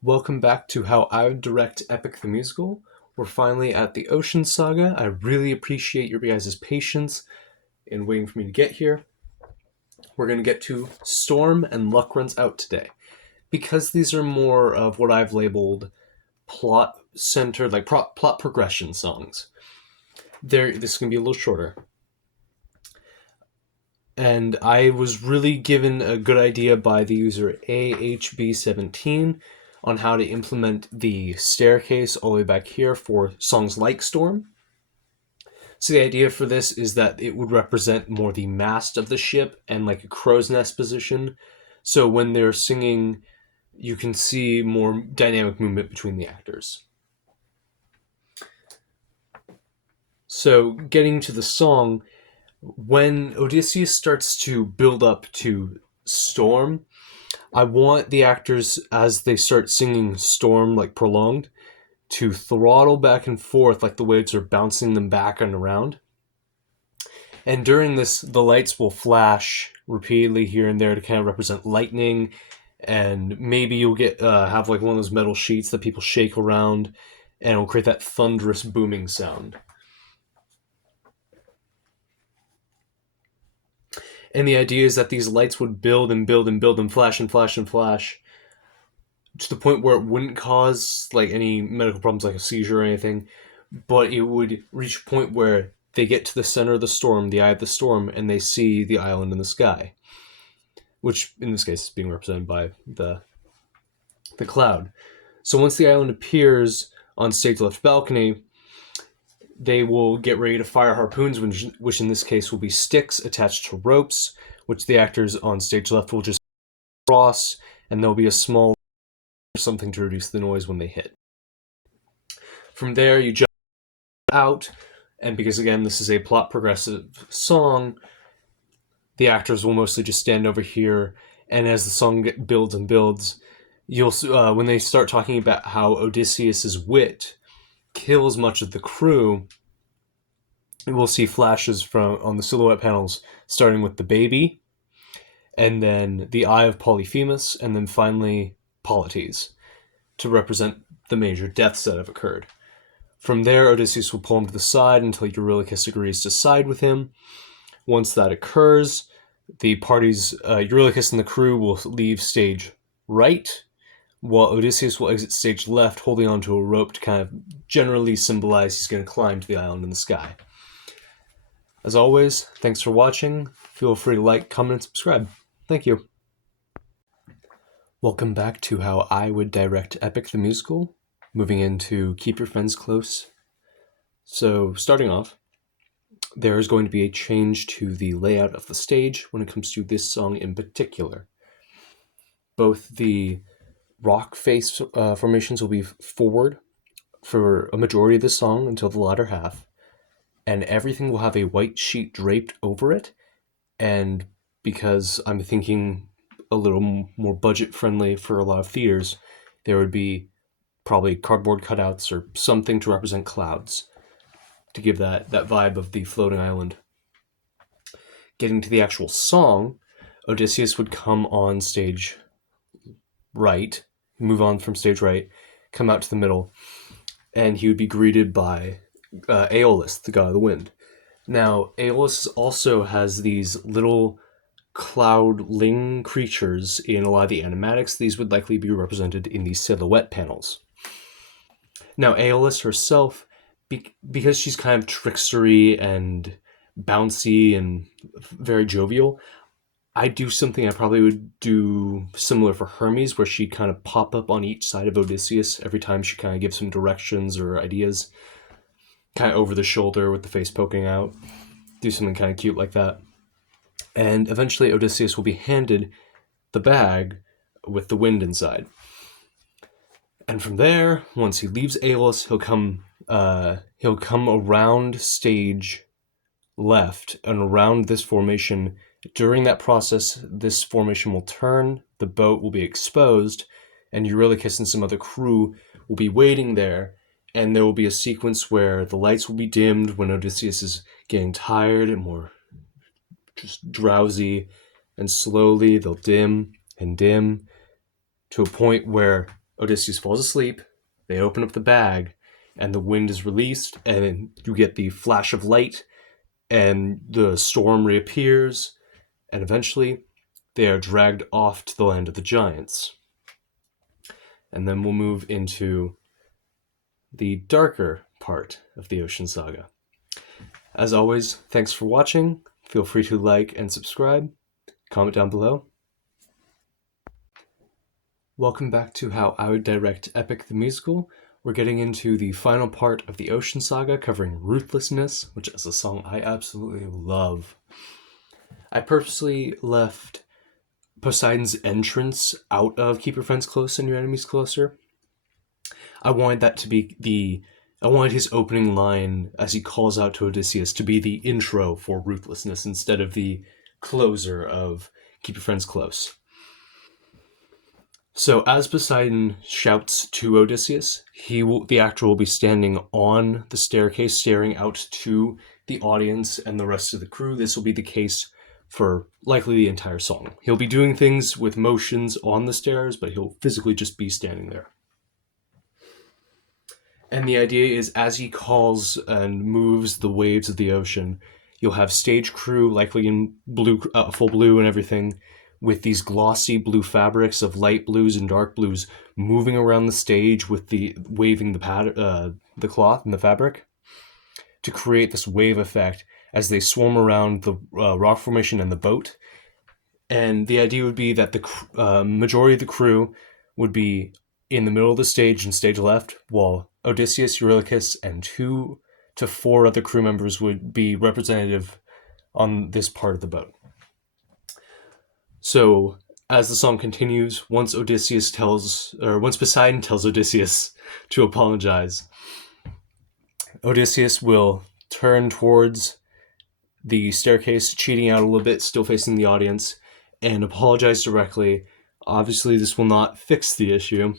Welcome back to How I Would Direct Epic the Musical. We're finally at the Ocean Saga. I really appreciate your guys' patience in waiting for me to get here. We're going to get to Storm and Luck Runs Out today. Because these are more of what I've labeled plot-centered, like plot progression songs, this is going to be a little shorter. And I was really given a good idea by the user AHB17 on how to implement the staircase all the way back here for songs like Storm. So the idea for this is that it would represent more the mast of the ship and like a crow's nest position. So when they're singing, you can see more dynamic movement between the actors. So getting to the song, when Odysseus starts to build up to Storm, I want the actors, as they start singing Storm, like prolonged, to throttle back and forth like the waves are bouncing them back and around. And during this, the lights will flash repeatedly here and there to kind of represent lightning, and maybe you'll get have like one of those metal sheets that people shake around, and it'll create that thunderous booming sound. And the idea is that these lights would build and build and build and flash and flash and flash to the point where it wouldn't cause like any medical problems like a seizure or anything, but it would reach a point where they get to the center of the storm, the eye of the storm, and they see the island in the sky, which in this case is being represented by the cloud. So once the island appears on stage left balcony, they will get ready to fire harpoons, which in this case will be sticks attached to ropes, which the actors on stage left will just cross, and there'll be a small something to reduce the noise when they hit. From there, you jump out, and because again, this is a plot progressive song, the actors will mostly just stand over here, and as the song builds and builds, you'll when they start talking about how Odysseus's wit kills much of the crew, we'll see flashes from on the silhouette panels, starting with the baby, and then the eye of Polyphemus, and then finally Polites, to represent the major deaths that have occurred. From there, Odysseus will pull him to the side until Eurylochus agrees to side with him. Once that occurs, the parties, Eurylochus and the crew, will leave stage right, while Odysseus will exit stage left, holding onto a rope to kind of generally symbolize he's going to climb to the island in the sky. As always, thanks for watching. Feel free to like, comment, and subscribe. Thank you. Welcome back to How I Would Direct Epic the Musical. Moving into Keep Your Friends Close. So, starting off, there is going to be a change to the layout of the stage when it comes to this song in particular. Both the rock face formations will be forward for a majority of the song until the latter half, and everything will have a white sheet draped over it, and because I'm thinking a little more budget-friendly for a lot of theaters, there would be probably cardboard cutouts or something to represent clouds to give that vibe of the floating island. Getting to the actual song, Odysseus would come on stage right, move on from stage right, come out to the middle, and he would be greeted by Aeolus, the god of the wind. Now, Aeolus also has these little cloudling creatures in a lot of the animatics. These would likely be represented in the silhouette panels. Now, Aeolus herself, because she's kind of trickstery and bouncy and very jovial, I do something I probably would do similar for Hermes, where she'd kind of pop up on each side of Odysseus every time she kind of gives him directions or ideas, kind of over the shoulder with the face poking out. Do something kind of cute like that. And eventually Odysseus will be handed the bag with the wind inside. And from there, once he leaves Aeolus, he'll come around stage left and around this formation. During that process, this formation will turn, the boat will be exposed, and Eurylochus and some other crew will be waiting there, and there will be a sequence where the lights will be dimmed when Odysseus is getting tired and more just drowsy, and slowly they'll dim and dim to a point where Odysseus falls asleep, they open up the bag, and the wind is released, and you get the flash of light, and the storm reappears, and eventually they are dragged off to the land of the giants. And then we'll move into the darker part of the Ocean Saga. As always, thanks for watching. Feel free to like and subscribe. Comment down below. Welcome back to how I would direct Epic the Musical. We're getting into the final part of the Ocean Saga, covering Ruthlessness, which is a song I absolutely love. I purposely left Poseidon's entrance out of Keep Your Friends Close and Your Enemies Closer. I wanted that to be I wanted his opening line as he calls out to Odysseus to be the intro for Ruthlessness instead of the closer of Keep Your Friends Close. So as Poseidon shouts to Odysseus, the actor will be standing on the staircase staring out to the audience and the rest of the crew. This will be the case for likely the entire song. He'll be doing things with motions on the stairs, but he'll physically just be standing there. And the idea is as he calls and moves the waves of the ocean, you'll have stage crew, likely in blue, full blue and everything, with these glossy blue fabrics of light blues and dark blues moving around the stage with waving the cloth and the fabric to create this wave effect as they swarm around the rock formation and the boat. And the idea would be that the majority of the crew would be in the middle of the stage and stage left, while Odysseus, Eurylochus, and 2 to 4 other crew members would be representative on this part of the boat. So, as the song continues, once Poseidon tells Odysseus to apologize, Odysseus will turn towards the staircase, cheating out a little bit, still facing the audience, and apologize directly. Obviously, this will not fix the issue.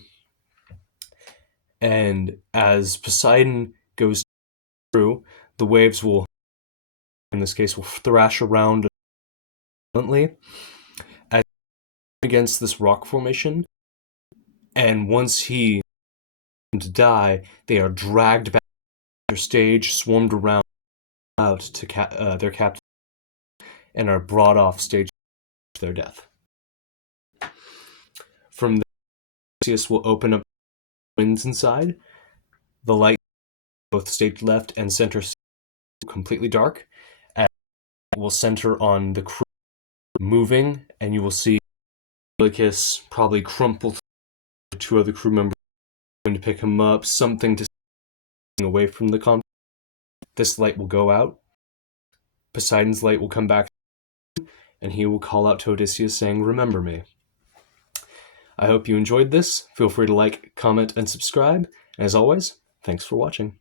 And as Poseidon goes through, the waves will, in this case, will thrash around violently against this rock formation. And once he to die, they are dragged back to their stage, swarmed around out to their captain, and are brought off stage to their death. From there, Odysseus will open up winds inside. The light, both stage left and center, completely dark, and will center on the crew moving, and you will see Eurylochus probably crumple to 2 other crew members going to pick him up, something to away from the comp. This light will go out. Poseidon's light will come back, and he will call out to Odysseus saying, "Remember me." I hope you enjoyed this. Feel free to like, comment, and subscribe. And as always, thanks for watching.